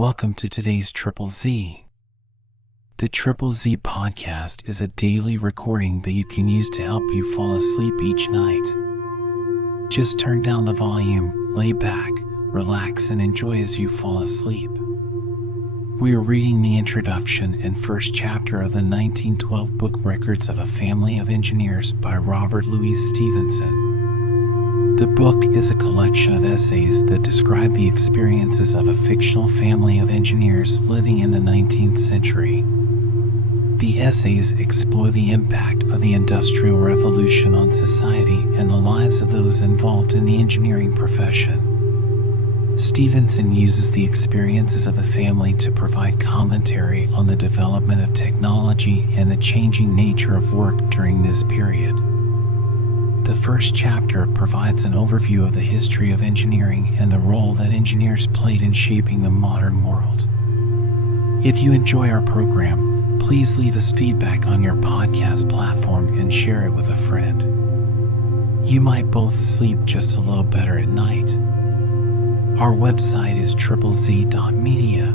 Welcome to today's Triple Z. The Triple Z podcast is a daily recording that you can use to help you fall asleep each night. Just turn down the volume, lay back, relax, and enjoy as you fall asleep. We are reading the introduction and first chapter of the 1912 book Records of a Family of Engineers by Robert Louis Stevenson. The book is a collection of essays that describe the experiences of a fictional family of engineers living in the 19th century. The essays explore the impact of the Industrial Revolution on society and the lives of those involved in the engineering profession. Stevenson uses the experiences of the family to provide commentary on the development of technology and the changing nature of work during this period. The first chapter provides an overview of the history of engineering and the role that engineers played in shaping the modern world. If you enjoy our program, please leave us feedback on your podcast platform and share it with a friend. You might both sleep just a little better at night. Our website is triplez.media.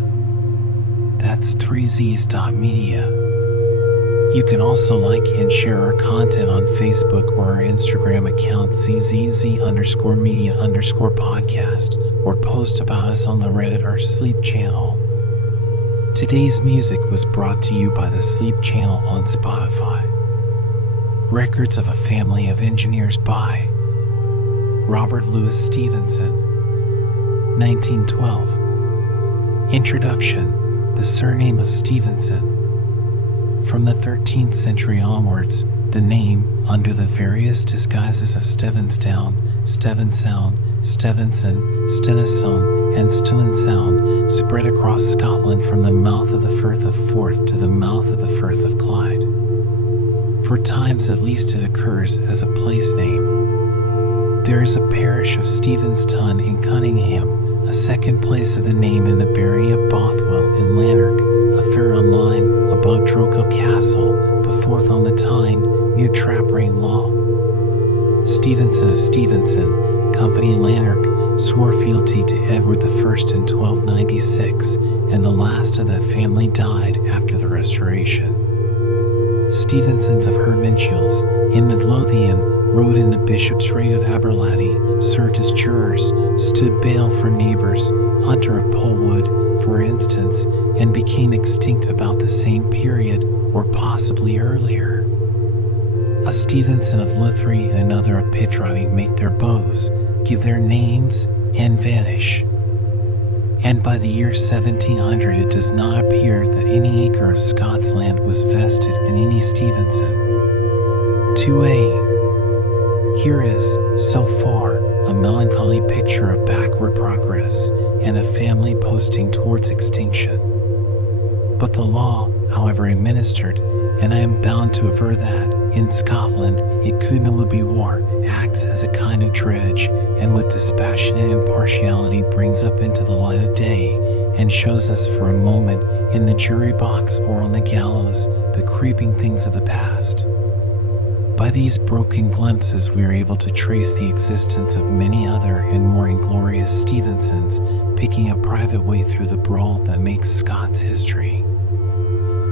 That's 3z's.media. You can also like and share our content on Facebook or our Instagram account zzz_media_podcast, or post about us on the Reddit or Sleep channel. Today's music was brought to you by the Sleep channel on Spotify. Records of a Family of Engineers by Robert Louis Stevenson, 1912. Introduction: the surname of Stevenson. From the 13th century onwards, the name, under the various disguises of Stevenstown, Stevenson, Stevenson, Stenison, and Stevenson, spread across Scotland from the mouth of the Firth of Forth to the mouth of the Firth of Clyde. For times at least it occurs as a place name. There is a parish of Stevenstown in Cunningham, a second place of the name in the barony of Bothwell in Lanark, a third on line above Droco Castle, the fourth on the Tyne, near Traprain Law. Stevenson of Stevenson, Company Lanark, swore fealty to Edward I in 1296, and the last of that family died after the Restoration. Stevensons of Herminchiels, in Midlothian, rode in the bishopric of Aberlady, served as jurors, stood bail for neighbours, Hunter of Polwood, for instance, and became extinct about the same period, or possibly earlier. A Stevenson of Luthrie and another of Pittravee make their bows, give their names, and vanish. And by the year 1700 it does not appear that any acre of Scots land was vested in any Stevenson. 2a. Here is, so far, a melancholy picture of backward progress and a family posting towards extinction. But the law, however administered, and I am bound to aver that, in Scotland, it could no be war, acts as a kind of dredge, and with dispassionate impartiality brings up into the light of day, and shows us for a moment, in the jury box or on the gallows, the creeping things of the past. By these broken glimpses we are able to trace the existence of many other and more inglorious Stevensons, picking a private way through the brawl that makes Scots history.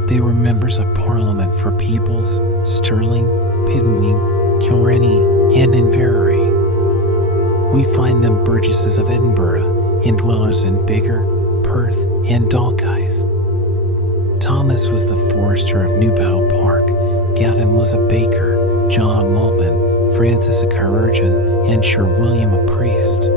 They were members of Parliament for Peebles, Stirling, Pittenweem, Kilrenny, and Inverary. We find them burgesses of Edinburgh, indwellers in Biggar, Perth, and Dalkeith. Thomas was the forester of New Battle Park, Gavin was a baker, John a maltman, Francis a chirurgeon, and Sir William a priest.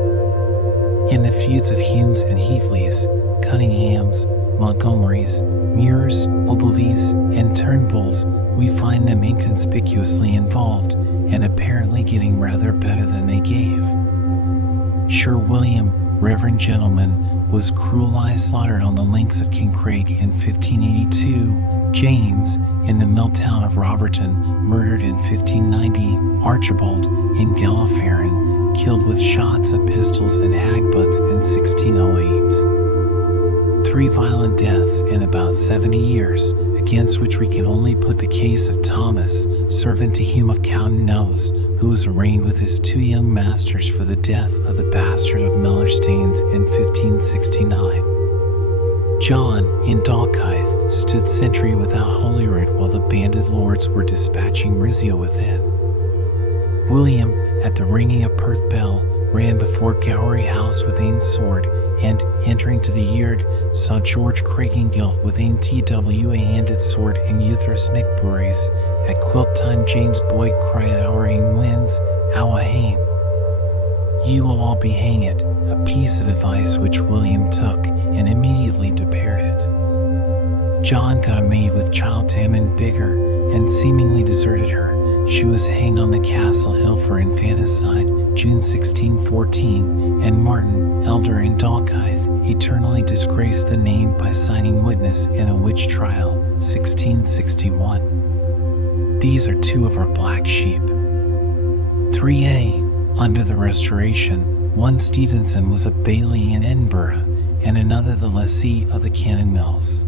In the feuds of Humes and Heathleys, Cunninghams, Montgomerys, Muirs, Ogilvies, and Turnbulls, we find them inconspicuously involved and apparently getting rather better than they gave. Sir William, reverend gentleman, was cruelly slaughtered on the links of Kincraig in 1582. James, in the mill town of Roberton, murdered in 1590. Archibald, in Gallifreyan, killed with shots of pistols and hagbutts in 1608. 3 violent deaths in about 70 years, against which we can only put the case of Thomas, servant to Hume of Cowden Knowes, who was arraigned with his 2 young masters for the death of the bastard of Mellerstaines in 1569. John, in Dalkeith, stood sentry without Holyrood while the banded lords were dispatching Rizzio within. William, at the ringing of Perth bell, ran before Gowrie House with ain sword, and, entering to the yard, saw George Craigengelt with ain TWA handed sword and Euthris Nickbury's. At quilt time James Boyd cried our ain wins, our hame. You will all be hanged, a piece of advice which William took, and immediately departed. John got a maid with child to him in Biggar, and seemingly deserted her. She was hanged on the castle hill for infanticide, June 1614, and Martin, elder in Dalkeith, eternally disgraced the name by signing witness in a witch trial, 1661. These are two of our black sheep. 3a. Under the Restoration, one Stevenson was a baillie in Edinburgh, and another the lessee of the cannon mills.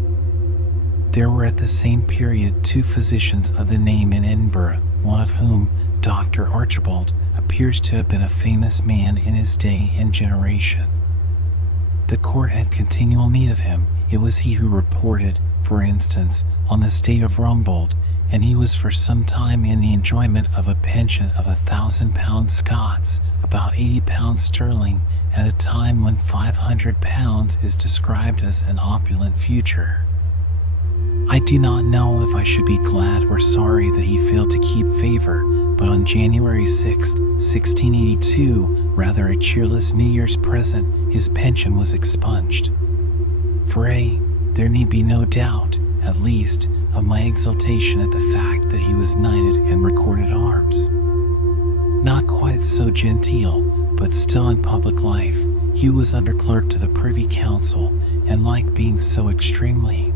There were at the same period two physicians of the name in Edinburgh, one of whom, Dr. Archibald, appears to have been a famous man in his day and generation. The court had continual need of him. It was he who reported, for instance, on the state of Rumbold, and he was for some time in the enjoyment of a pension of £1,000 Scots, about £80 sterling, at a time when £500 is described as an opulent future. I do not know if I should be glad or sorry that he failed to keep favor, but on January 6, 1682, rather a cheerless New Year's present, his pension was expunged. There need be no doubt, at least, of my exultation at the fact that he was knighted and recorded arms. Not quite so genteel, but still in public life, he was under clerk to the Privy Council, and liked being so extremely.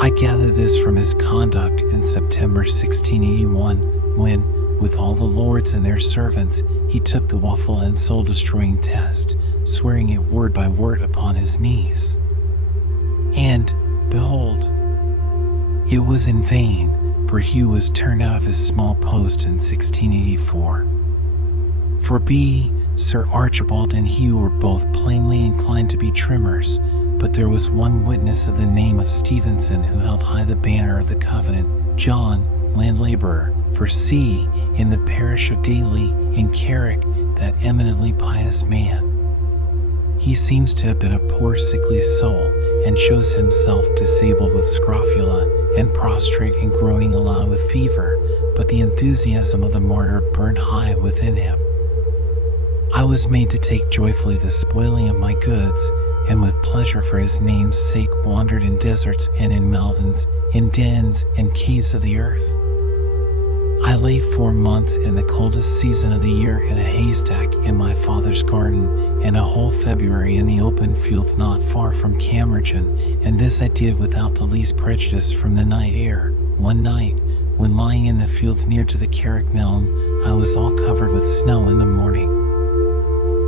I gather this from his conduct in September 1681, when, with all the lords and their servants, he took the waffle and soul-destroying test, swearing it word by word upon his knees. And, behold, it was in vain, for Hugh was turned out of his small post in 1684. For B, Sir Archibald and Hugh were both plainly inclined to be trimmers, but there was one witness of the name of Stevenson who held high the banner of the Covenant, John, land labourer, for C, in the parish of Daly, in Carrick, that eminently pious man. He seems to have been a poor sickly soul, and shows himself disabled with scrofula, and prostrate and groaning aloud with fever, but the enthusiasm of the martyr burned high within him. I was made to take joyfully the spoiling of my goods, and with pleasure for his name's sake wandered in deserts and in mountains, in dens and caves of the earth. I lay 4 months in the coldest season of the year in a haystack in my father's garden, and a whole February in the open fields not far from Camerton, and this I did without the least prejudice from the night air. One night, when lying in the fields near to the Carrick Milne, I was all covered with snow in the morning.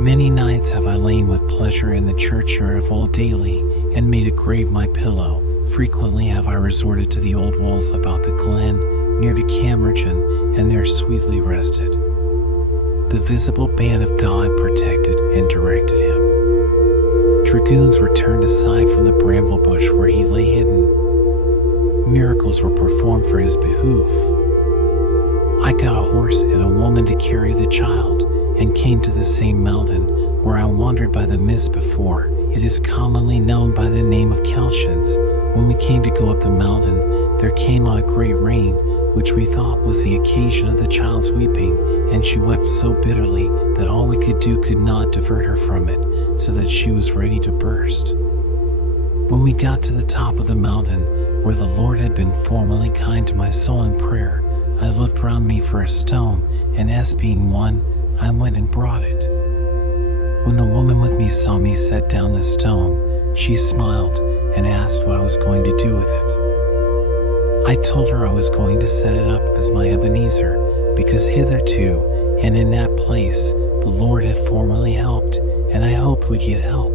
Many nights have I lain with pleasure in the churchyard of Old Daly, and made a grave my pillow. Frequently have I resorted to the old walls about the glen, near to Camerton, and there sweetly rested. The visible band of God protected and directed him. Dragoons were turned aside from the bramble bush where he lay hidden. Miracles were performed for his behoof. I got a horse and a woman to carry the child, and came to the same mountain where I wandered by the mist before. It is commonly known by the name of Kelshans. When we came to go up the mountain, there came on a great rain, which we thought was the occasion of the child's weeping, and she wept so bitterly that all we could do could not divert her from it, so that she was ready to burst. When we got to the top of the mountain, where the Lord had been formerly kind to my soul in prayer, I looked round me for a stone, and as being one, I went and brought it. When the woman with me saw me set down the stone, she smiled and asked what I was going to do with it. I told her I was going to set it up as my Ebenezer, because hitherto, and in that place, the Lord had formerly helped, and I hoped would yet help.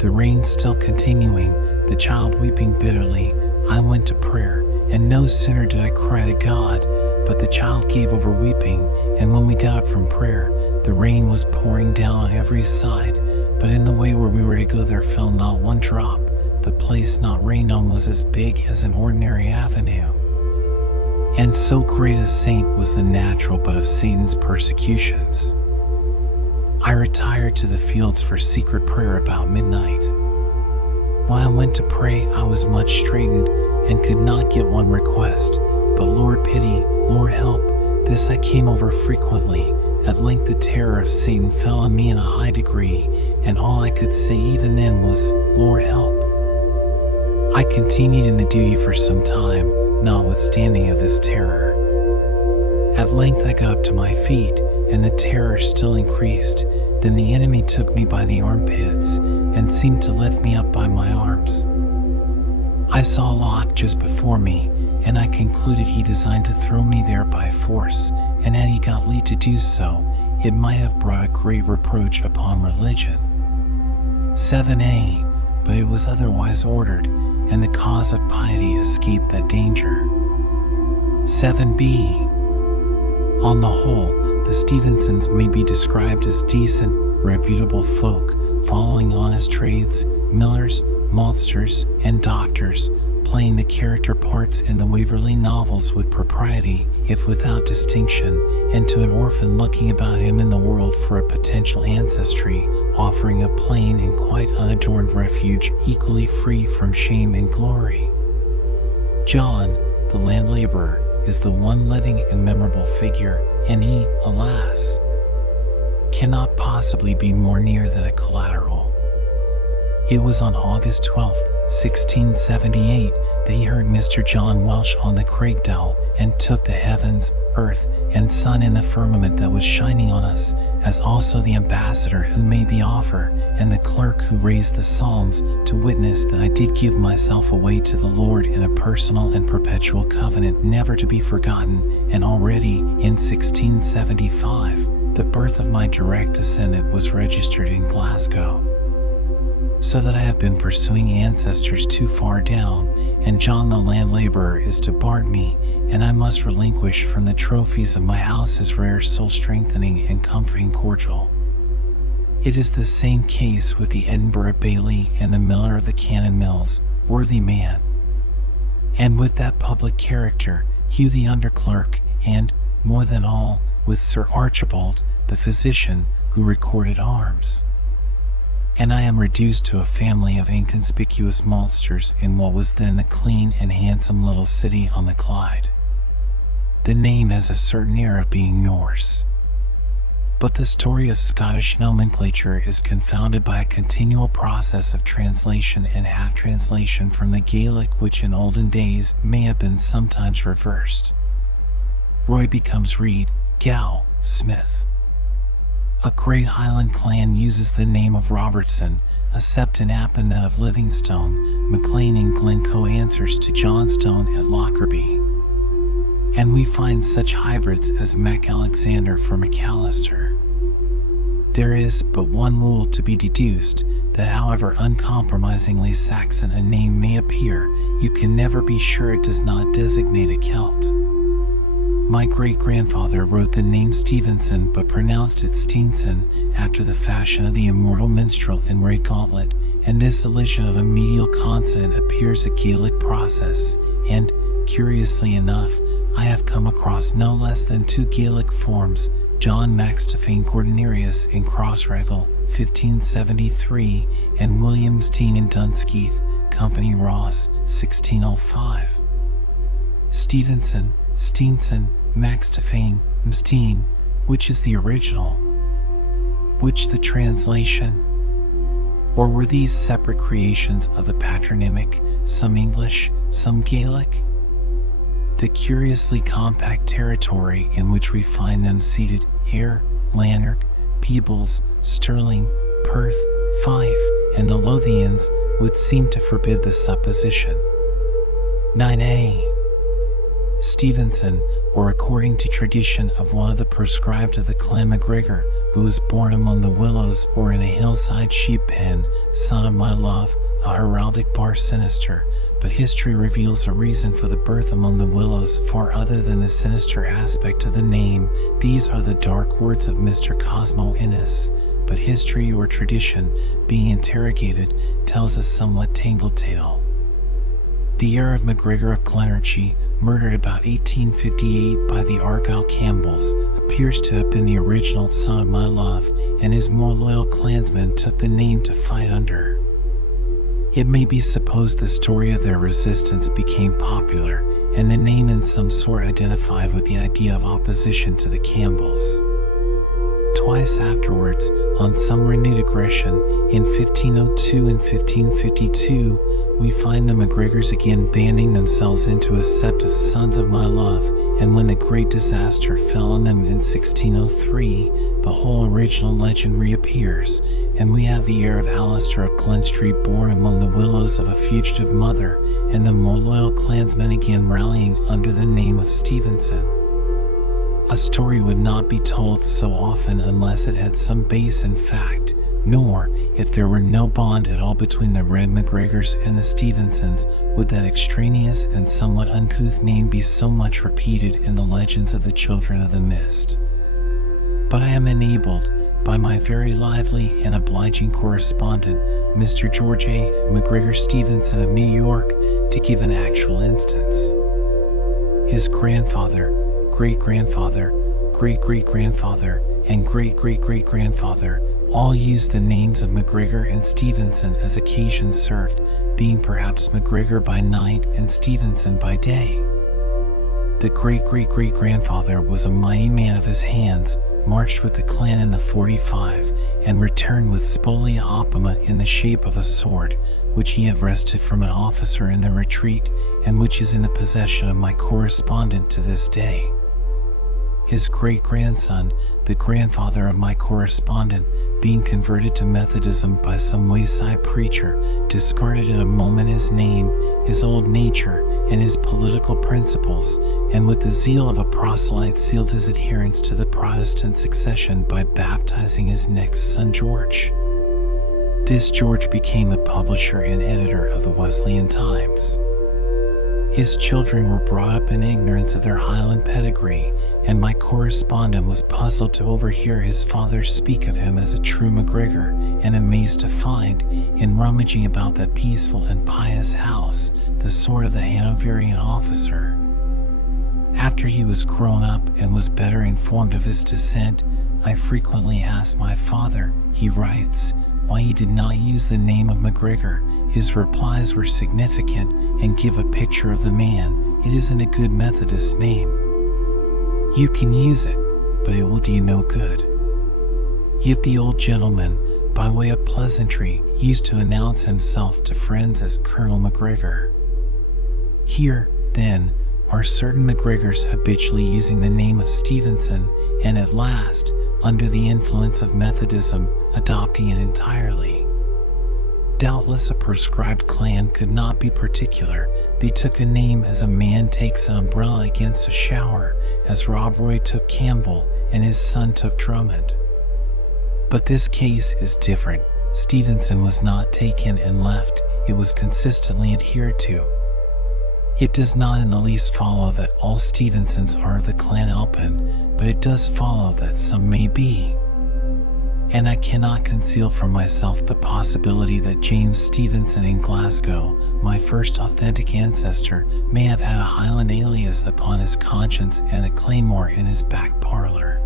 The rain still continuing, the child weeping bitterly, I went to prayer, and no sooner did I cry to God, but the child gave over weeping, and when we got up from prayer, the rain was pouring down on every side, but in the way where we were to go there fell not one drop. The place not rained on was as big as an ordinary avenue. And so great a saint was the natural butt of Satan's persecutions. I retired to the fields for secret prayer about midnight. While I went to pray, I was much straitened and could not get one request, but Lord pity, Lord help, this I came over frequently. At length the terror of Satan fell on me in a high degree, and all I could say even then was, Lord help. I continued in the duty for some time, notwithstanding of this terror. At length I got up to my feet, and the terror still increased. Then the enemy took me by the armpits, and seemed to lift me up by my arms. I saw a lock just before me, and I concluded he designed to throw me there by force, and had he got leave to do so, it might have brought a great reproach upon religion. 7a, but it was otherwise ordered, and the cause of piety escaped that danger. 7b, on the whole, the Stevensons may be described as decent, reputable folk, following honest trades, millers, maltsters, and doctors, playing the character parts in the Waverley novels with propriety, if without distinction, and to an orphan looking about him in the world for a potential ancestry, offering a plain and quite unadorned refuge equally free from shame and glory. John, the land laborer, is the one living and memorable figure, and he, alas, cannot possibly be more near than a collateral. It was on August 12, 1678, that he heard Mr. John Welsh on the Craigdowell, and took the heavens, earth, and sun in the firmament that was shining on us, as also the ambassador who made the offer, and the clerk who raised the psalms, to witness that I did give myself away to the Lord in a personal and perpetual covenant never to be forgotten, and already, in 1675, the birth of my direct descendant was registered in Glasgow. So that I have been pursuing ancestors too far down, and John the land laborer is debarred me, and I must relinquish from the trophies of my house his rare soul-strengthening and comforting cordial. It is the same case with the Edinburgh Bailey and the miller of the Cannon Mills, worthy man, and with that public character, Hugh the underclerk, and, more than all, with Sir Archibald, the physician, who recorded arms. And I am reduced to a family of inconspicuous maltsters in what was then a clean and handsome little city on the Clyde. The name has a certain air of being Norse. But the story of Scottish nomenclature is confounded by a continual process of translation and half-translation from the Gaelic, which in olden days may have been sometimes reversed. Roy becomes Reed, Gow, Smith. A great Highland clan uses the name of Robertson, a Septon Appin that of Livingstone. MacLean and Glencoe answers to Johnstone at Lockerbie. And we find such hybrids as MacAlexander for McAllister. There is but one rule to be deduced, that however uncompromisingly Saxon a name may appear, you can never be sure it does not designate a Celt. My great-grandfather wrote the name Stevenson but pronounced it Steenson after the fashion of the immortal minstrel in Ray Gauntlet, and this elision of a medial consonant appears a Gaelic process, and, curiously enough, I have come across no less than two Gaelic forms, John Maxtafane Gordonerius in Crossraguel, 1573, and William Steen in Dunskeith, Company Ross, 1605. Stevenson, Steenson, Maxtafane, Msteen, which is the original? Which the translation? Or were these separate creations of the patronymic, some English, some Gaelic? The curiously compact territory in which we find them seated, Ayr, Lanark, Peebles, Stirling, Perth, Fife, and the Lothians, would seem to forbid the supposition. 9a. Stevenson, or according to tradition of one of the proscribed of the clan MacGregor, who was born among the willows or in a hillside sheep pen, son of my love, a heraldic bar sinister, but history reveals a reason for the birth among the willows far other than the sinister aspect of the name. These are the dark words of Mr. Cosmo Innes, but history or tradition, being interrogated, tells a somewhat tangled tale. The heir of MacGregor of Glenorchy, murdered about 1858 by the Argyll Campbells, appears to have been the original son of my love, and his more loyal clansmen took the name to fight under. It may be supposed the story of their resistance became popular, and the name in some sort identified with the idea of opposition to the Campbells. Twice afterwards, on some renewed aggression, in 1502 and 1552, we find the MacGregors again banding themselves into a sept of Sons of My Love, and when the great disaster fell on them in 1603, the whole original legend reappears, and we have the heir of Alistair of Glenstreet born among the willows of a fugitive mother, and the more loyal clansmen again rallying under the name of Stevenson. A story would not be told so often unless it had some base in fact, nor, if there were no bond at all between the Red MacGregors and the Stevensons, would that extraneous and somewhat uncouth name be so much repeated in the legends of the Children of the Mist. But I am enabled, by my very lively and obliging correspondent, Mr. George A. MacGregor Stevenson of New York, to give an actual instance. His grandfather, great-grandfather, great-great-grandfather, and great-great-great-grandfather all used the names of MacGregor and Stevenson as occasion served, being perhaps MacGregor by night and Stevenson by day. The great-great-great-grandfather was a mighty man of his hands, marched with the clan in the 45, and returned with spolia opima in the shape of a sword, which he had wrested from an officer in the retreat, and which is in the possession of my correspondent to this day. His great-grandson, the grandfather of my correspondent, being converted to Methodism by some wayside preacher, discarded in a moment his name, his old nature, and his political principles, and with the zeal of a proselyte sealed his adherence to the Protestant succession by baptizing his next son George. This George became the publisher and editor of the Wesleyan Times. His children were brought up in ignorance of their Highland pedigree, and my correspondent was puzzled to overhear his father speak of him as a true MacGregor, and amazed to find, in rummaging about that peaceful and pious house, the sword of the Hanoverian officer. After he was grown up and was better informed of his descent, I frequently asked my father, he writes, why he did not use the name of MacGregor. His replies were significant and give a picture of the man. It isn't a good Methodist name. You can use it, but it will do you no good. Yet the old gentleman, by way of pleasantry, used to announce himself to friends as Colonel MacGregor. Here, then, are certain MacGregors habitually using the name of Stevenson, and at last, under the influence of Methodism, adopting it entirely. Doubtless a proscribed clan could not be particular. They took a name as a man takes an umbrella against a shower, as Rob Roy took Campbell and his son took Drummond. But this case is different. Stevenson was not taken and left, it was consistently adhered to. It does not in the least follow that all Stevensons are of the clan Alpin, but it does follow that some may be. And I cannot conceal from myself the possibility that James Stevenson in Glasgow, my first authentic ancestor, may have had a Highland alias upon his conscience and a claymore in his back parlor.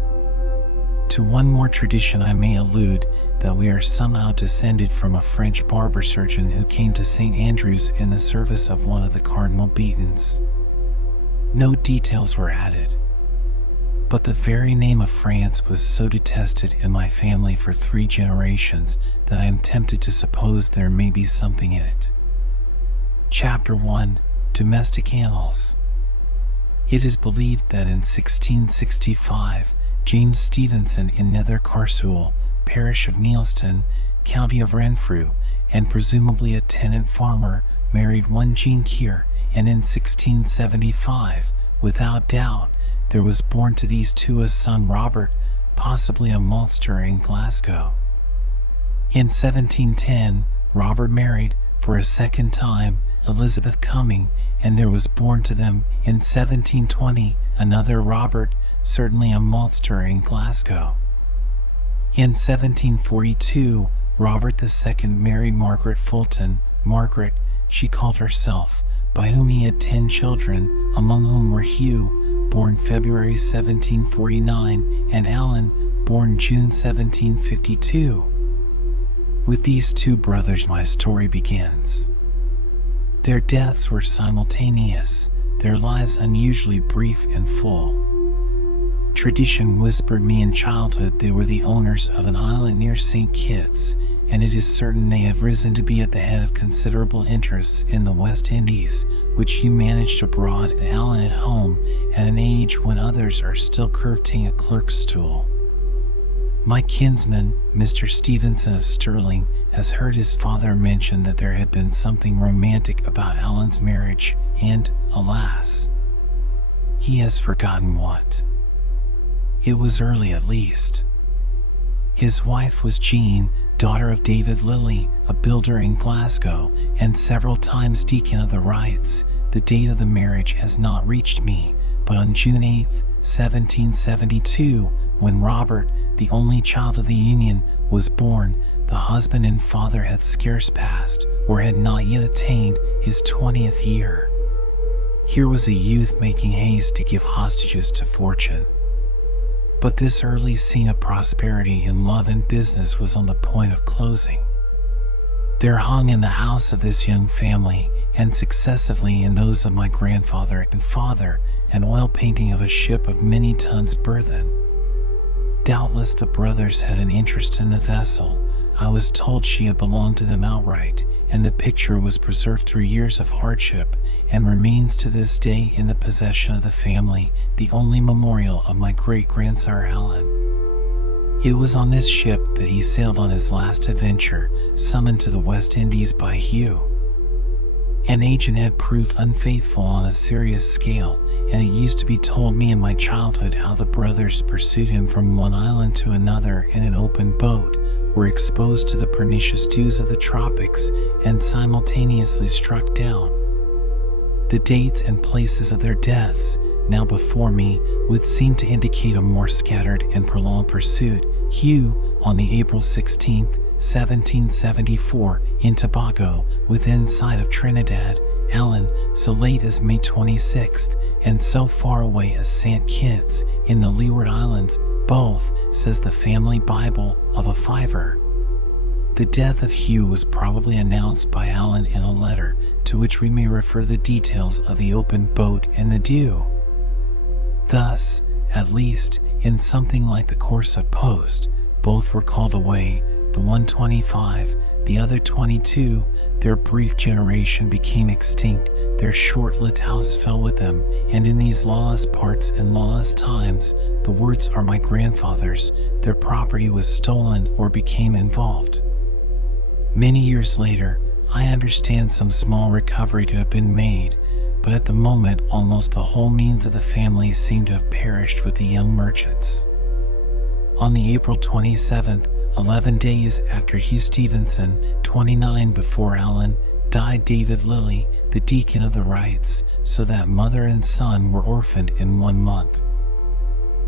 To one more tradition I may allude, that we are somehow descended from a French barber surgeon who came to St. Andrews in the service of one of the Cardinal Beatons. No details were added. But the very name of France was so detested in my family for 3 generations that I am tempted to suppose there may be something in it. Chapter 1: Domestic Annals. It is believed that in 1665, James Stevenson in Nether Carswell, parish of Neilston, county of Renfrew, and presumably a tenant farmer, married one Jean Keir, and in 1675, without doubt, there was born to these two a son Robert, possibly a maltster in Glasgow. In 1710, Robert married, for a second time, Elizabeth Cumming, and there was born to them, in 1720, another Robert, certainly a maltster in Glasgow. In 1742, Robert II married Margaret Fulton, Margaret, she called herself, by whom he had 10 children, among whom were Hugh, born February 1749, and Alan, born June 1752. With these 2 brothers my story begins. Their deaths were simultaneous, their lives unusually brief and full. Tradition whispered me in childhood they were the owners of an island near St. Kitts, and it is certain they have risen to be at the head of considerable interests in the West Indies, which Hugh managed abroad and Alan at home at an age when others are still curveting a clerk's stool. My kinsman, Mr. Stevenson of Stirling, has heard his father mention that there had been something romantic about Alan's marriage, and, alas, he has forgotten what. It was early at least. His wife was Jean, daughter of David Lilly, a builder in Glasgow, and several times deacon of the rites. The date of the marriage has not reached me, but on June 8, 1772, when Robert, the only child of the union, was born, the husband and father had scarce passed, or had not yet attained, his 20th year. Here was a youth making haste to give hostages to fortune. But this early scene of prosperity in love and business was on the point of closing. There hung in the house of this young family, and successively in those of my grandfather and father, an oil painting of a ship of many tons burthen. Doubtless the brothers had an interest in the vessel. I was told she had belonged to them outright, and the picture was preserved through years of hardship, and remains to this day in the possession of the family, the only memorial of my great-grandsire Alan. It was on this ship that he sailed on his last adventure, summoned to the West Indies by Hugh. An agent had proved unfaithful on a serious scale, and it used to be told me in my childhood how the brothers pursued him from one island to another in an open boat, were exposed to the pernicious dews of the tropics, and simultaneously struck down. The dates and places of their deaths, now before me, would seem to indicate a more scattered and prolonged pursuit. Hugh, on the April 16, 1774, in Tobago, within sight of Trinidad; Alan, so late as May 26th, and so far away as St. Kitts, in the Leeward Islands, both, says the family Bible, of a fiver. The death of Hugh was probably announced by Alan in a letter, to which we may refer the details of the open boat and the dew. Thus, at least, in something like the course of post, both were called away, the one 25, the other 22, their brief generation became extinct, their short-lived house fell with them, and in these lawless parts and lawless times, the words are my grandfather's, their property was stolen or became involved. Many years later, I understand some small recovery to have been made, but at the moment almost the whole means of the family seemed to have perished with the young merchants. On the April 27th, 11 days after Hugh Stevenson, 29 before Alan, died David Lilly, the deacon of the rites, so that mother and son were orphaned in 1 month.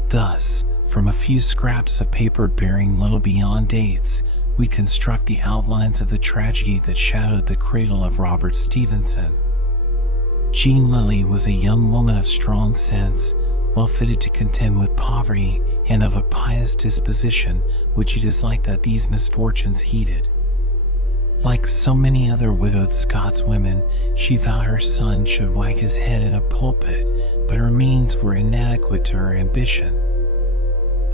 Thus, from a few scraps of paper bearing little beyond dates, we construct the outlines of the tragedy that shadowed the cradle of Robert Stevenson. Jean Lilly was a young woman of strong sense, well fitted to contend with poverty, and of a pious disposition, which it is like that these misfortunes heeded. Like so many other widowed Scots women, she vowed her son should wag his head in a pulpit, but her means were inadequate to her ambition.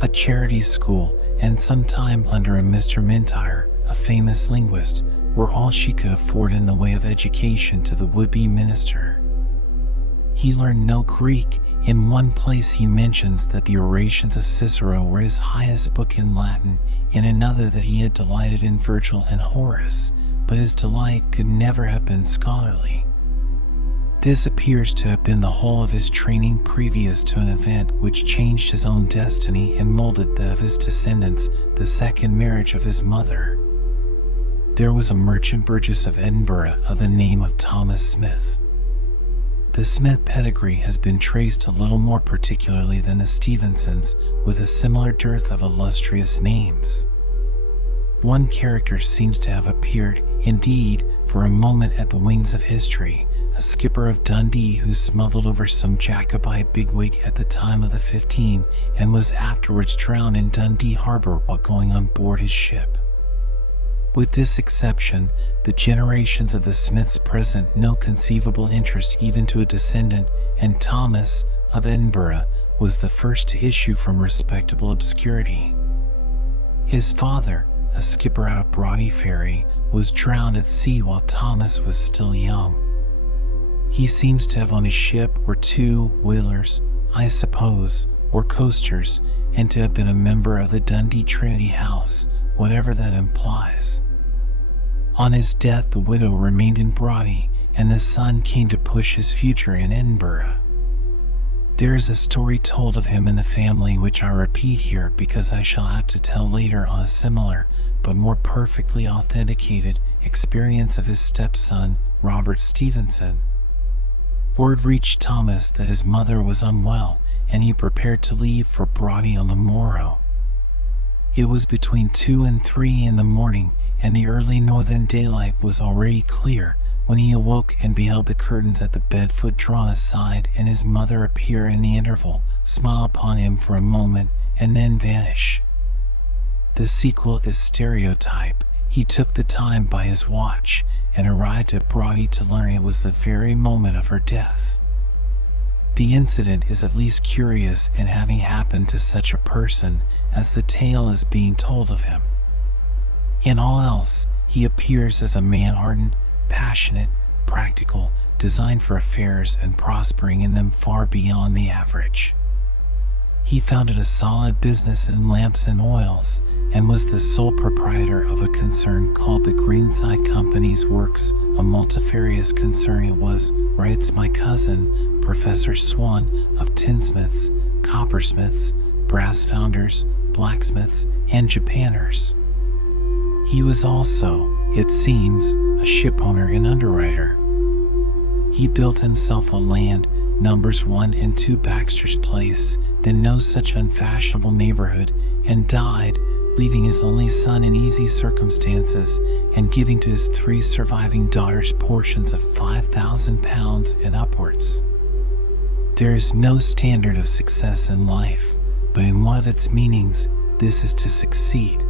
A charity school, and some time under a Mr. M'Intyre, a famous linguist, were all she could afford in the way of education to the would-be minister. He learned no Greek. In one place he mentions that the orations of Cicero were his highest book in Latin, in another that he had delighted in Virgil and Horace, but his delight could never have been scholarly. This appears to have been the whole of his training previous to an event which changed his own destiny and molded that of his descendants, the second marriage of his mother. There was a merchant burgess of Edinburgh of the name of Thomas Smith. The Smith pedigree has been traced a little more particularly than the Stevensons, with a similar dearth of illustrious names. One character seems to have appeared, indeed, for a moment at the wings of history, a skipper of Dundee who smuggled over some Jacobite bigwig at the time of the 15 and was afterwards drowned in Dundee harbor while going on board his ship. With this exception, the generations of the Smiths present no conceivable interest even to a descendant, and Thomas, of Edinburgh, was the first to issue from respectable obscurity. His father, a skipper out of Broughty Ferry, was drowned at sea while Thomas was still young. He seems to have on his ship were 2 whalers, I suppose, or coasters, and to have been a member of the Dundee Trinity House, whatever that implies. On his death, the widow remained in Broughty, and the son came to push his future in Edinburgh. There is a story told of him in the family which I repeat here because I shall have to tell later on a similar, but more perfectly authenticated, experience of his stepson, Robert Stevenson. Word reached Thomas that his mother was unwell, and he prepared to leave for Broughty on the morrow. It was between 2 and 3 in the morning, and the early northern daylight was already clear, when he awoke and beheld the curtains at the bed foot drawn aside and his mother appear in the interval, smile upon him for a moment, and then vanish. The sequel is stereotype. He took the time by his watch, and arrived at Broughty to learn it was the very moment of her death. The incident is at least curious in having happened to such a person, as the tale is being told of him. In all else, he appears as a man ardent, passionate, practical, designed for affairs and prospering in them far beyond the average. He founded a solid business in lamps and oils, and was the sole proprietor of a concern called the Greenside Company's Works, a multifarious concern it was, writes my cousin, Professor Swan, of tinsmiths, coppersmiths, brass founders, blacksmiths, and japanners. He was also, it seems, a shipowner and underwriter. He built himself a land, numbers 1 and 2 Baxter's Place, then no such unfashionable neighborhood, and died, leaving his only son in easy circumstances, and giving to his 3 surviving daughters portions of £5,000 and upwards. There is no standard of success in life, but in one of its meanings, this is to succeed.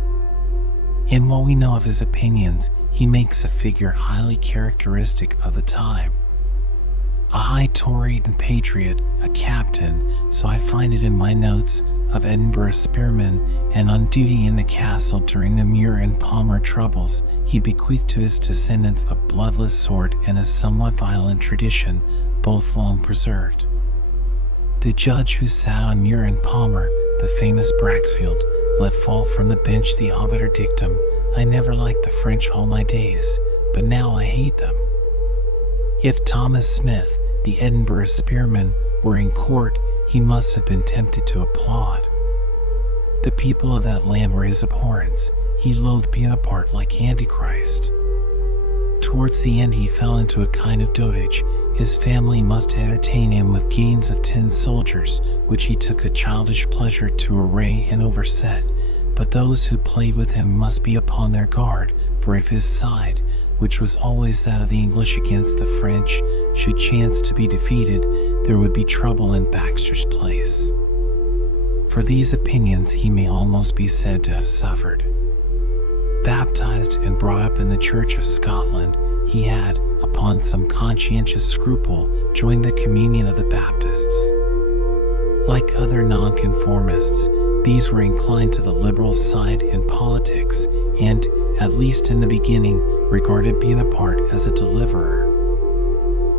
In what we know of his opinions, he makes a figure highly characteristic of the time. A high Tory and patriot, a captain, so I find it in my notes, of Edinburgh spearmen, and on duty in the castle during the Muir and Palmer troubles, he bequeathed to his descendants a bloodless sword and a somewhat violent tradition, both long preserved. The judge who sat on Muir and Palmer, the famous Braxfield, let fall from the bench the obiter dictum, I never liked the French all my days, but now I hate them. If Thomas Smith, the Edinburgh spearman, were in court, he must have been tempted to applaud. The people of that land were his abhorrence. He loathed being apart like Antichrist. Towards the end he fell into a kind of dotage. His family must entertain him with games of tin soldiers, which he took a childish pleasure to array and overset, but those who played with him must be upon their guard, for if his side, which was always that of the English against the French, should chance to be defeated, there would be trouble in Baxter's Place. For these opinions he may almost be said to have suffered. Baptized and brought up in the Church of Scotland, he had, upon some conscientious scruple, joined the communion of the Baptists. Like other nonconformists, these were inclined to the liberal side in politics, and, at least in the beginning, regarded Bonaparte as a deliverer.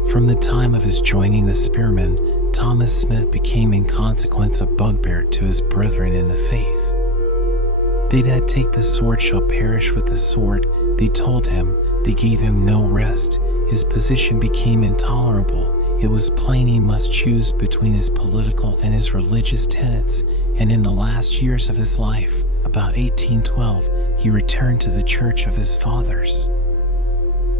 From the time of his joining the spearmen, Thomas Smith became in consequence a bugbear to his brethren in the faith. They that take the sword shall perish with the sword, they told him. They gave him no rest. His position became intolerable. It was plain he must choose between his political and his religious tenets, and in the last years of his life, about 1812, he returned to the church of his fathers.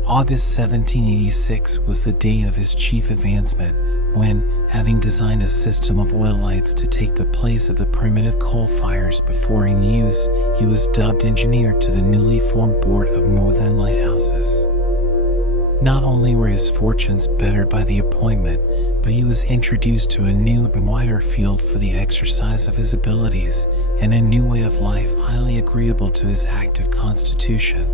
August 1786 was the date of his chief advancement, when, having designed a system of oil lights to take the place of the primitive coal fires before in use, he was dubbed engineer to the newly formed Board of Northern Lighthouses. Not only were his fortunes bettered by the appointment, but he was introduced to a new and wider field for the exercise of his abilities, and a new way of life highly agreeable to his active constitution.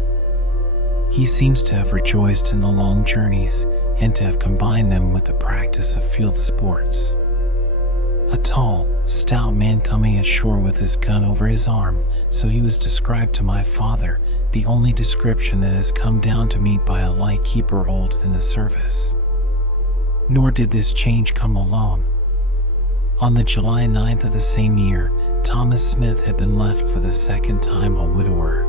He seems to have rejoiced in the long journeys, and to have combined them with the practice of field sports. A tall, stout man coming ashore with his gun over his arm, so he was described to my father, the only description that has come down to me by a lightkeeper old in the service. Nor did this change come alone. On the July 9th of the same year, Thomas Smith had been left for the second time a widower.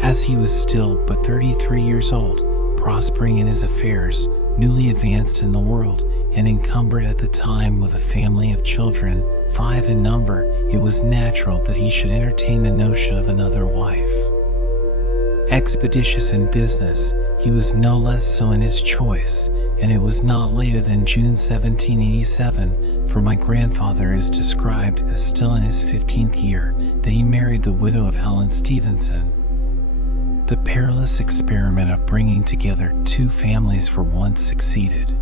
As he was still but 33 years old, prospering in his affairs, newly advanced in the world, and encumbered at the time with a family of children, 5 in number, it was natural that he should entertain the notion of another wife. Expeditious in business, he was no less so in his choice, and it was not later than June 1787, for my grandfather is described as still in his 15th year, that he married the widow of Helen Stevenson. The perilous experiment of bringing together 2 families for once succeeded.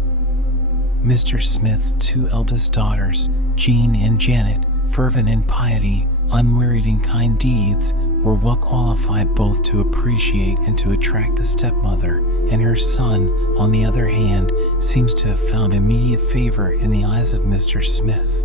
Mr. Smith's 2 eldest daughters, Jean and Janet, fervent in piety, unwearied in kind deeds, were well qualified both to appreciate and to attract the stepmother, and her son, on the other hand, seems to have found immediate favor in the eyes of Mr. Smith.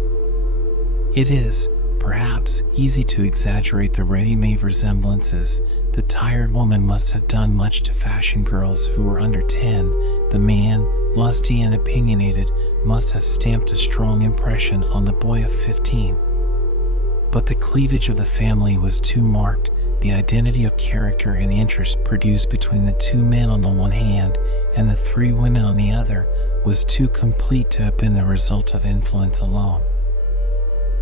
It is, perhaps, easy to exaggerate the ready-made resemblances. The tired woman must have done much to fashion girls who were under 10. The man, lusty and opinionated, must have stamped a strong impression on the boy of 15. But the cleavage of the family was too marked. The identity of character and interest produced between the 2 men on the one hand and the 3 women on the other was too complete to have been the result of influence alone.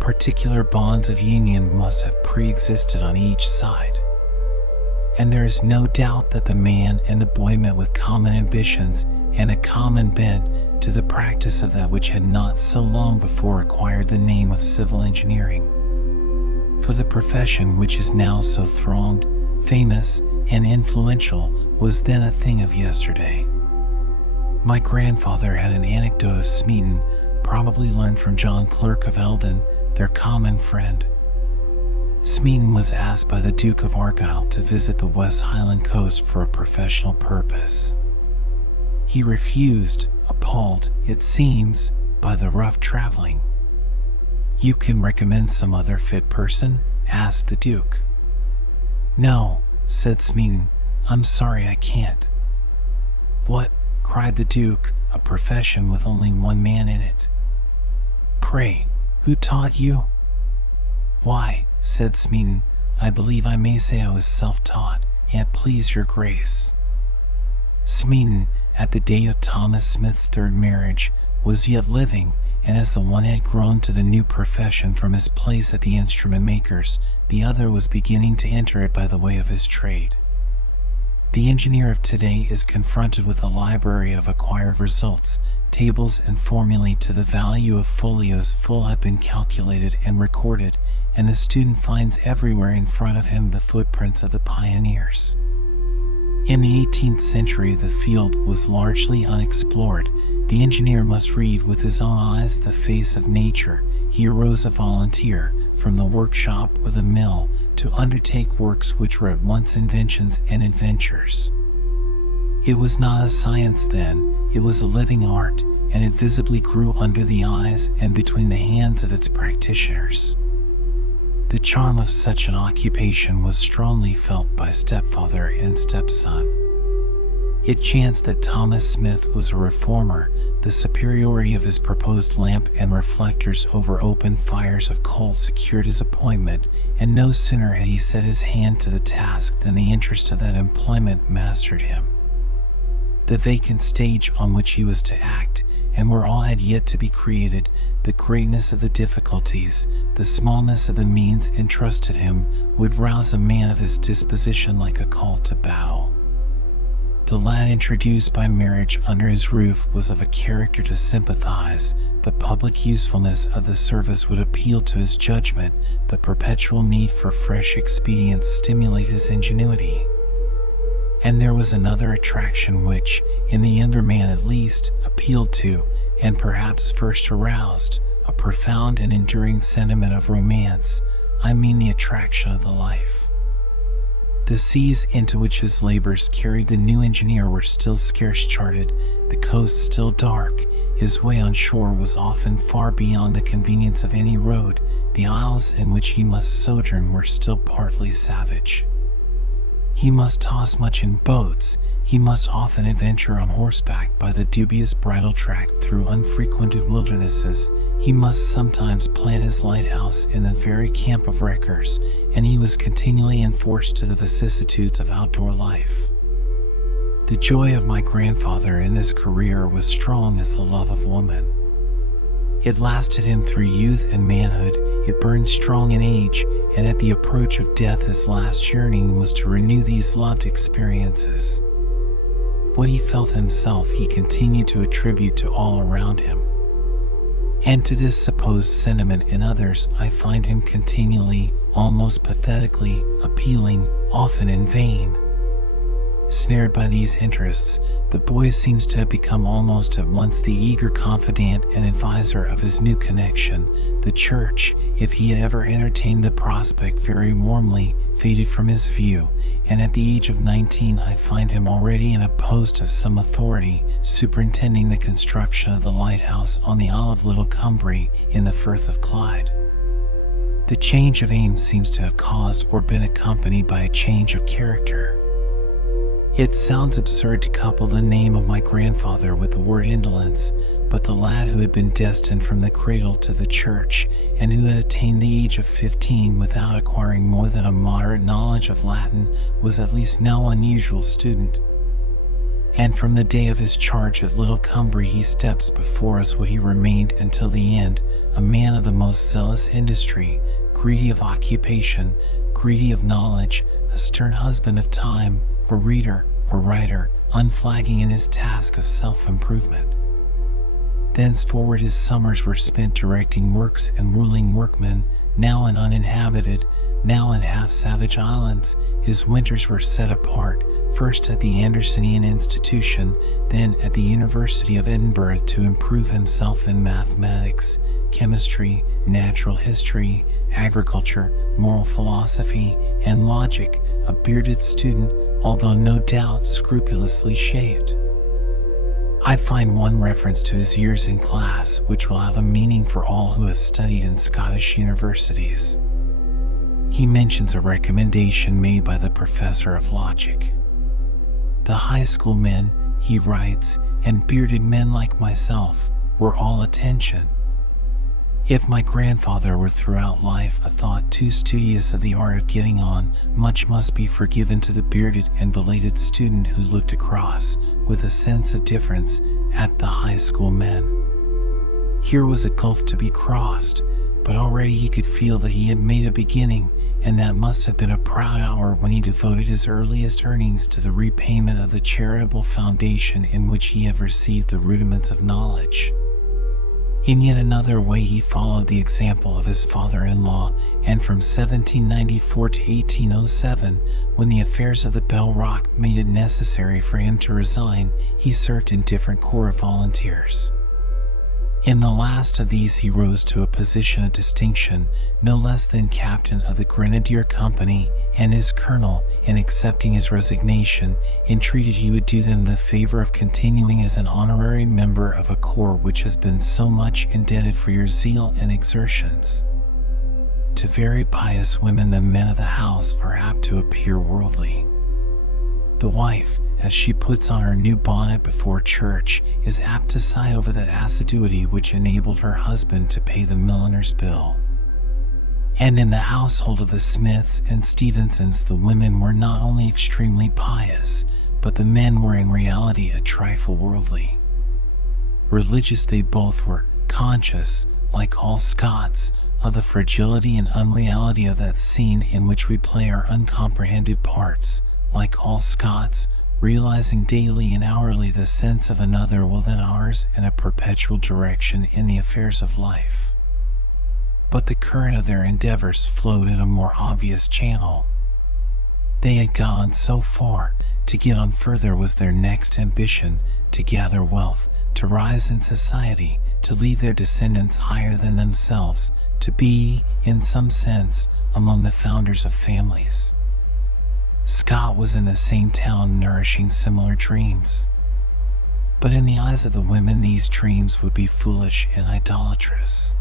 Particular bonds of union must have pre-existed on each side. And there is no doubt that the man and the boy met with common ambitions and a common bent to the practice of that which had not so long before acquired the name of civil engineering. For the profession which is now so thronged, famous, and influential was then a thing of yesterday. My grandfather had an anecdote of Smeaton, probably learned from John Clerk of Eldon, their common friend. Smeaton was asked by the Duke of Argyll to visit the West Highland coast for a professional purpose. He refused, appalled, it seems, by the rough traveling. "You can recommend some other fit person?" asked the Duke. "No," said Smeaton, "I'm sorry I can't." "What?" cried the Duke, "a profession with only one man in it? Pray, who taught you?" "Why," said Smeaton, "I believe I may say I was self-taught, an't please your grace." Smeaton, at the date of Thomas Smith's 3rd marriage, was yet living, and as the one had grown to the new profession from his place at the instrument maker's, the other was beginning to enter it by the way of his trade. The engineer of today is confronted with a library of acquired results. Tables and formulae to the value of folios full have been calculated and recorded, and the student finds everywhere in front of him the footprints of the pioneers. In the 18th century, the field was largely unexplored. The engineer must read with his own eyes the face of nature. He arose a volunteer from the workshop or the mill to undertake works which were at once inventions and adventures. It was not a science then, it was a living art, and it visibly grew under the eyes and between the hands of its practitioners. The charm of such an occupation was strongly felt by stepfather and stepson. It chanced that Thomas Smith was a reformer. The superiority of his proposed lamp and reflectors over open fires of coal secured his appointment, and no sooner had he set his hand to the task than the interest of that employment mastered him. The vacant stage on which he was to act, and where all had yet to be created, the greatness of the difficulties, the smallness of the means entrusted him, would rouse a man of his disposition like a call to battle. The lad introduced by marriage under his roof was of a character to sympathize. The public usefulness of the service would appeal to his judgment. The perpetual need for fresh expedients stimulate his ingenuity. And there was another attraction which, in the younger man at least, appealed to, and perhaps first aroused, a profound and enduring sentiment of romance. I mean the attraction of the life. The seas into which his labors carried the new engineer were still scarce charted, the coast still dark. His way on shore was often far beyond the convenience of any road. The isles in which he must sojourn were still partly savage. He must toss much in boats. He must often adventure on horseback by the dubious bridle track through unfrequented wildernesses. He must sometimes plant his lighthouse in the very camp of wreckers, and he was continually enforced to the vicissitudes of outdoor life. The joy of my grandfather in this career was strong as the love of woman. It lasted him through youth and manhood. It burned strong in age, and at the approach of death his last yearning was to renew these loved experiences. What he felt himself he continued to attribute to all around him. And to this supposed sentiment in others I find him continually, almost pathetically, appealing, often in vain. Snared by these interests, the boy seems to have become almost at once the eager confidant and adviser of his new connection. The church, if he had ever entertained the prospect very warmly, faded from his view, and at the age of 19 I find him already in a post of some authority, superintending the construction of the lighthouse on the Isle of Little Cumbria in the Firth of Clyde. The change of aim seems to have caused or been accompanied by a change of character. It sounds absurd to couple the name of my grandfather with the word indolence, but the lad who had been destined from the cradle to the church, and who had attained the age of 15 without acquiring more than a moderate knowledge of Latin, was at least no unusual student. And from the day of his charge at Little Cumbria he steps before us what he remained until the end, a man of the most zealous industry, greedy of occupation, greedy of knowledge, a stern husband of time, or reader, or writer, unflagging in his task of self-improvement. Thenceforward his summers were spent directing works and ruling workmen, now in uninhabited, now in half-savage islands. His winters were set apart, first at the Andersonian Institution, then at the University of Edinburgh, to improve himself in mathematics, chemistry, natural history, agriculture, moral philosophy, and logic, a bearded student, although no doubt scrupulously shaved. I find one reference to his years in class which will have a meaning for all who have studied in Scottish universities. He mentions a recommendation made by the professor of logic. The high school men, he writes, and bearded men like myself, were all attention. If my grandfather were throughout life a thought too studious of the art of getting on, much must be forgiven to the bearded and belated student who looked across, with a sense of difference, at the high school men. Here was a gulf to be crossed, but already he could feel that he had made a beginning, and that must have been a proud hour when he devoted his earliest earnings to the repayment of the charitable foundation in which he had received the rudiments of knowledge. In yet another way he followed the example of his father-in-law, and from 1794 to 1807, when the affairs of the Bell Rock made it necessary for him to resign, he served in different corps of volunteers. In the last of these he rose to a position of distinction, no less than captain of the Grenadier Company, and his colonel, in accepting his resignation, entreated he would do them the favor of continuing as an honorary member of a corps which has been so much indebted for your zeal and exertions. To very pious women the men of the house are apt to appear worldly. The wife, as she puts on her new bonnet before church, is apt to sigh over the assiduity which enabled her husband to pay the milliner's bill. And in the household of the Smiths and Stevensons the women were not only extremely pious, but the men were in reality a trifle worldly. Religious they both were, conscious, like all Scots, of the fragility and unreality of that scene in which we play our uncomprehended parts, like all Scots, realizing daily and hourly the sense of another will than ours and a perpetual direction in the affairs of life. But the current of their endeavors flowed in a more obvious channel. They had gone so far, to get on further was their next ambition, to gather wealth, to rise in society, to leave their descendants higher than themselves, to be, in some sense, among the founders of families. Scott was in the same town nourishing similar dreams. But in the eyes of the women, these dreams would be foolish and idolatrous.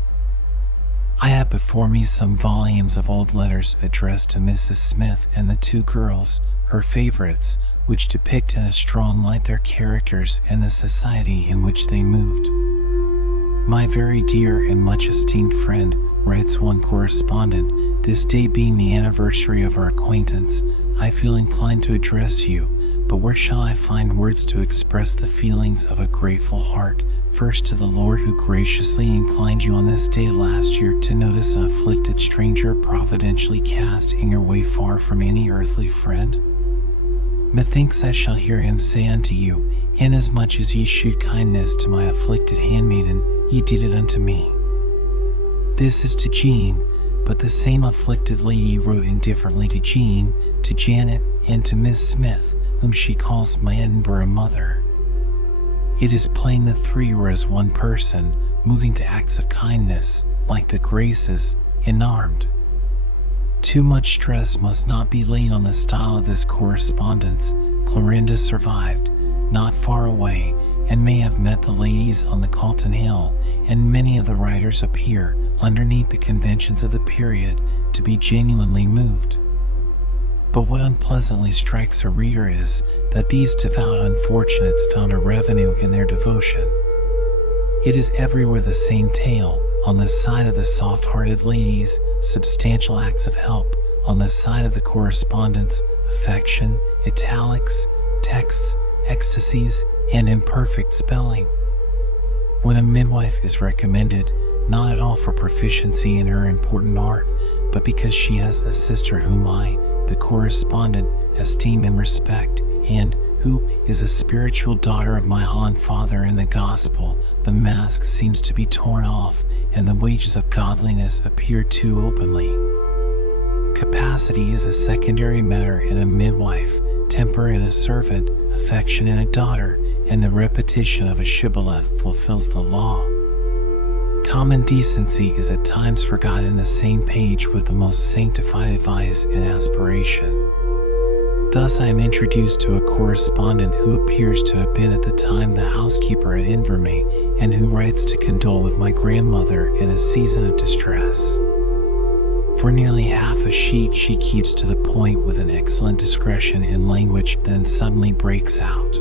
I have before me some volumes of old letters addressed to Mrs. Smith and the two girls, her favorites, which depict in a strong light their characters and the society in which they moved. My very dear and much esteemed friend, writes one correspondent, this day being the anniversary of our acquaintance, I feel inclined to address you, but where shall I find words to express the feelings of a grateful heart, first to the Lord who graciously inclined you on this day last year to notice an afflicted stranger providentially cast in your way far from any earthly friend? Methinks I shall hear him say unto you, inasmuch as ye shewed kindness to my afflicted handmaiden, ye did it unto me. This is to Jean, but the same afflicted lady wrote indifferently to Jean, to Janet, and to Miss Smith, whom she calls my Edinburgh mother. It is plain the three were as one person, moving to acts of kindness, like the Graces, enarmed. Too much stress must not be laid on the style of this correspondence. Clorinda survived, not far away, and may have met the ladies on the Calton Hill, and many of the writers appear, underneath the conventions of the period, to be genuinely moved. But what unpleasantly strikes a reader is that these devout unfortunates found a revenue in their devotion. It is everywhere the same tale. On the side of the soft-hearted ladies, substantial acts of help. On the side of the correspondents, affection, italics, texts, ecstasies, and imperfect spelling. When a midwife is recommended, not at all for proficiency in her important art, but because she has a sister whom I, the correspondent, esteem and respect, and who is a spiritual daughter of my own father in the gospel, the mask seems to be torn off, and the wages of godliness appear too openly. Capacity is a secondary matter in a midwife, temper in a servant, affection in a daughter, and the repetition of a shibboleth fulfills the law. Common decency is at times forgot in the same page with the most sanctified advice and aspiration. Thus I am introduced to a correspondent who appears to have been at the time the housekeeper at Invermay, and who writes to condole with my grandmother in a season of distress. For nearly half a sheet she keeps to the point with an excellent discretion in language, then suddenly breaks out.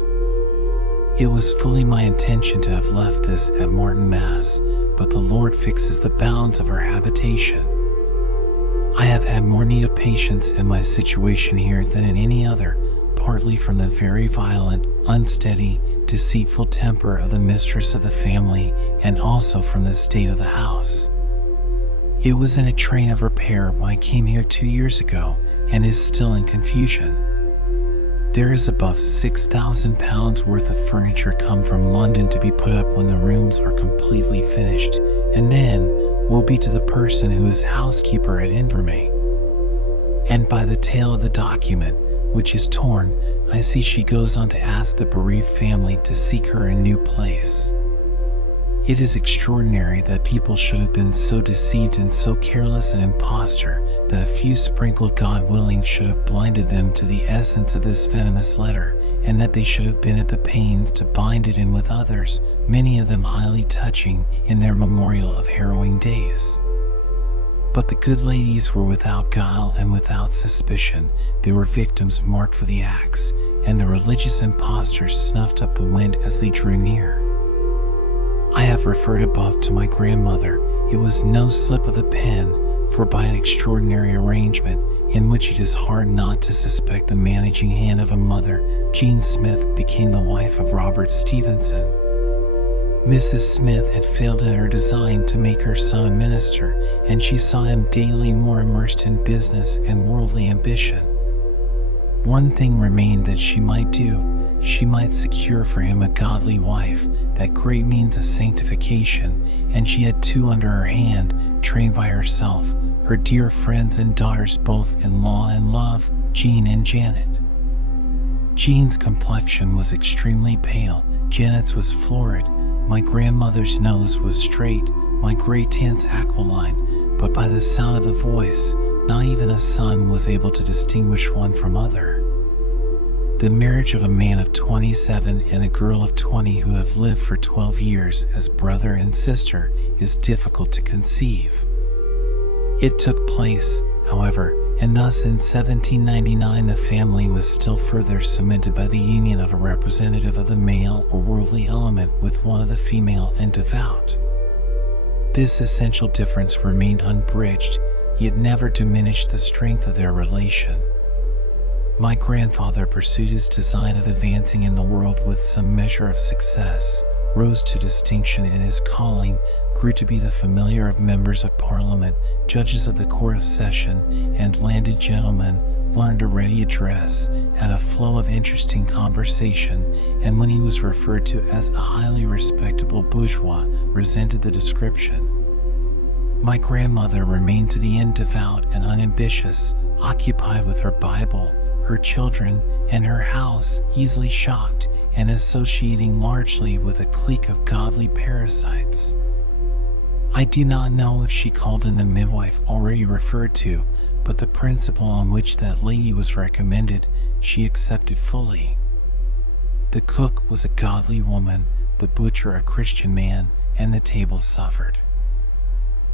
It was fully my intention to have left this at Martin Mass, but the Lord fixes the bounds of her habitation. I have had more need of patience in my situation here than in any other, partly from the very violent, unsteady, deceitful temper of the mistress of the family, and also from the state of the house. It was in a train of repair when I came here 2 years ago, and is still in confusion. There is above £6,000 worth of furniture come from London to be put up when the rooms are completely finished, and then will be to the person who is housekeeper at Invermay. And by the tail of the document, which is torn, I see she goes on to ask the bereaved family to seek her a new place. It is extraordinary that people should have been so deceived and so careless an impostor that a few sprinkled God willing should have blinded them to the essence of this venomous letter, and that they should have been at the pains to bind it in with others, many of them highly touching, in their memorial of harrowing days. But the good ladies were without guile and without suspicion. They were victims marked for the axe, and the religious impostors snuffed up the wind as they drew near. I have referred above to my grandmother. It was no slip of the pen, for by an extraordinary arrangement, in which it is hard not to suspect the managing hand of a mother, Jean Smith became the wife of Robert Stevenson. Mrs. Smith had failed in her design to make her son a minister, and she saw him daily more immersed in business and worldly ambition. One thing remained that she might do. She might secure for him a godly wife, that great means of sanctification, and she had two under her hand, trained by herself, her dear friends and daughters both in law and love, Jean and Janet. Jean's complexion was extremely pale, Janet's was florid, my grandmother's nose was straight, my great-aunt's aquiline, but by the sound of the voice, not even a son was able to distinguish one from other. The marriage of a man of 27 and a girl of 20 who have lived for 12 years as brother and sister is difficult to conceive. It took place, however, and thus in 1799 the family was still further cemented by the union of a representative of the male or worldly element with one of the female and devout. This essential difference remained unbridged, yet never diminished the strength of their relation. My grandfather pursued his design of advancing in the world with some measure of success, rose to distinction in his calling, grew to be the familiar of members of Parliament, judges of the Court of Session, and landed gentlemen, learned a ready address, had a flow of interesting conversation, and when he was referred to as a highly respectable bourgeois, resented the description. My grandmother remained to the end devout and unambitious, occupied with her Bible, her children, and her house, easily shocked, and associating largely with a clique of godly parasites. I do not know if she called in the midwife already referred to, but the principle on which that lady was recommended, she accepted fully. The cook was a godly woman, the butcher a Christian man, and the table suffered.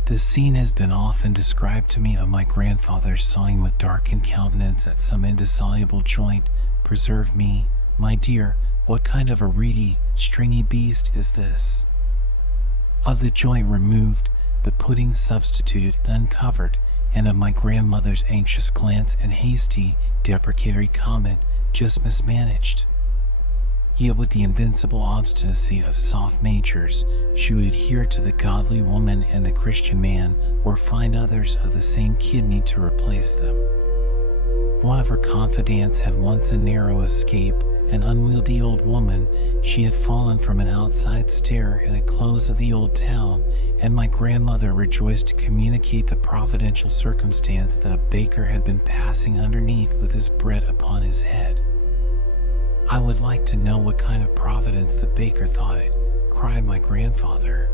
The scene has been often described to me of my grandfather sawing with darkened countenance at some indissoluble joint. Preserve me, my dear, what kind of a reedy, stringy beast is this? Of the joint removed, the pudding substituted and uncovered, and of my grandmother's anxious glance and hasty, deprecatory comment, just mismanaged. Yet with the invincible obstinacy of soft natures, she would adhere to the godly woman and the Christian man, or find others of the same kidney to replace them. One of her confidants had once a narrow escape, an unwieldy old woman. She had fallen from an outside stair in a close of the old town, and my grandmother rejoiced to communicate the providential circumstance that a baker had been passing underneath with his bread upon his head. I would like to know what kind of providence the baker thought it, cried my grandfather.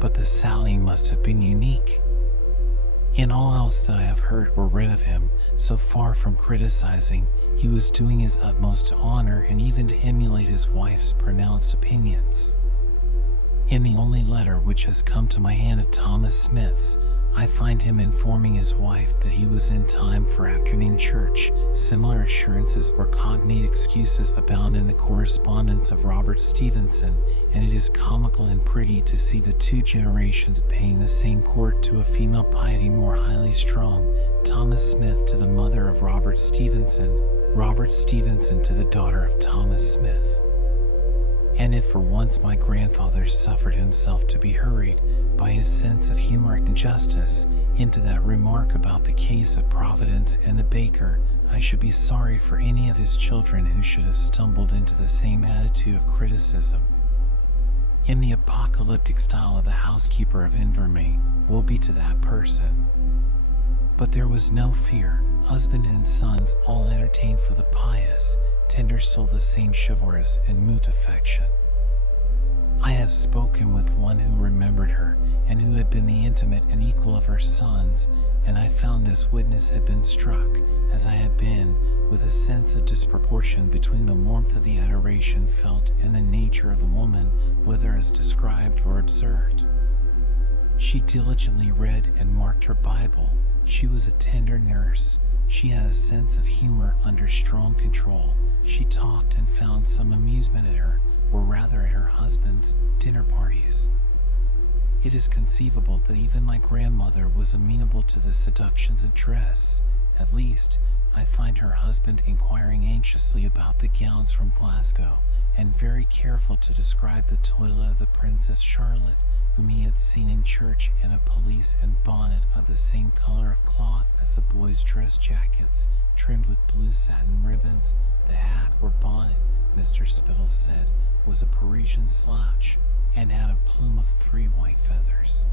But the sally must have been unique. In all else that I have heard or read of him, so far from criticizing, he was doing his utmost to honor and even to emulate his wife's pronounced opinions. In the only letter which has come to my hand of Thomas Smith's, I find him informing his wife that he was in time for afternoon church. Similar assurances or cognate excuses abound in the correspondence of Robert Stevenson, and it is comical and pretty to see the two generations paying the same court to a female piety more highly strung. Thomas Smith to the mother of Robert Stevenson, Robert Stevenson to the daughter of Thomas Smith. And if for once my grandfather suffered himself to be hurried by his sense of humor and justice into that remark about the case of Providence and the baker, I should be sorry for any of his children who should have stumbled into the same attitude of criticism. In the apocalyptic style of the housekeeper of Invermay, woe be to that person. But there was no fear. Husband and sons all entertained for the pious, tender soul the same chivalrous and mute affection. I have spoken with one who remembered her, and who had been the intimate and equal of her sons, and I found this witness had been struck, as I had been, with a sense of disproportion between the warmth of the adoration felt and the nature of the woman, whether as described or observed. She diligently read and marked her Bible. She was a tender nurse. She had a sense of humor under strong control. She talked and found some amusement at her, or rather at her husband's, dinner parties. It is conceivable that even my grandmother was amenable to the seductions of dress. At least, I find her husband inquiring anxiously about the gowns from Glasgow, and very careful to describe the toilet of the Princess Charlotte, whom he had seen in church in a pelisse and bonnet of the same color of cloth as the boys' dress jackets, trimmed with blue satin ribbons. The hat or bonnet, Mr. Spittle said, was a Parisian slouch and had a plume of 3 white feathers.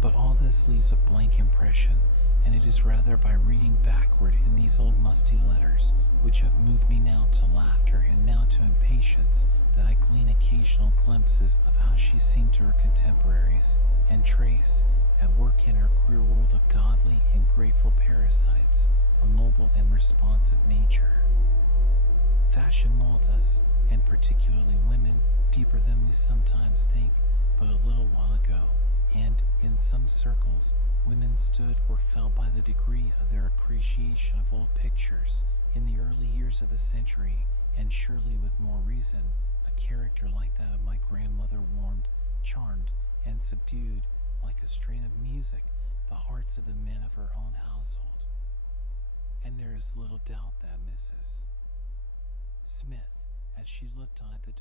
But all this leaves a blank impression, and it is rather by reading backward in these old musty letters, which have moved me now to laughter and now to impatience, that I glean occasional glimpses of how she seemed to her contemporaries, and trace, at work in her queer world of godly and grateful parasites, a mobile and responsive nature. Fashion molds us, and particularly women, deeper than we sometimes think. But a little while ago, and in some circles, women stood or fell by the degree of their appreciation of old pictures. In the early years of the century, and surely with more reason, a character like that of my grandmother warmed, charmed, and subdued, like a strain of music, the hearts of the men of her own household. And there is little doubt that Mrs. Smith, as she looked on at the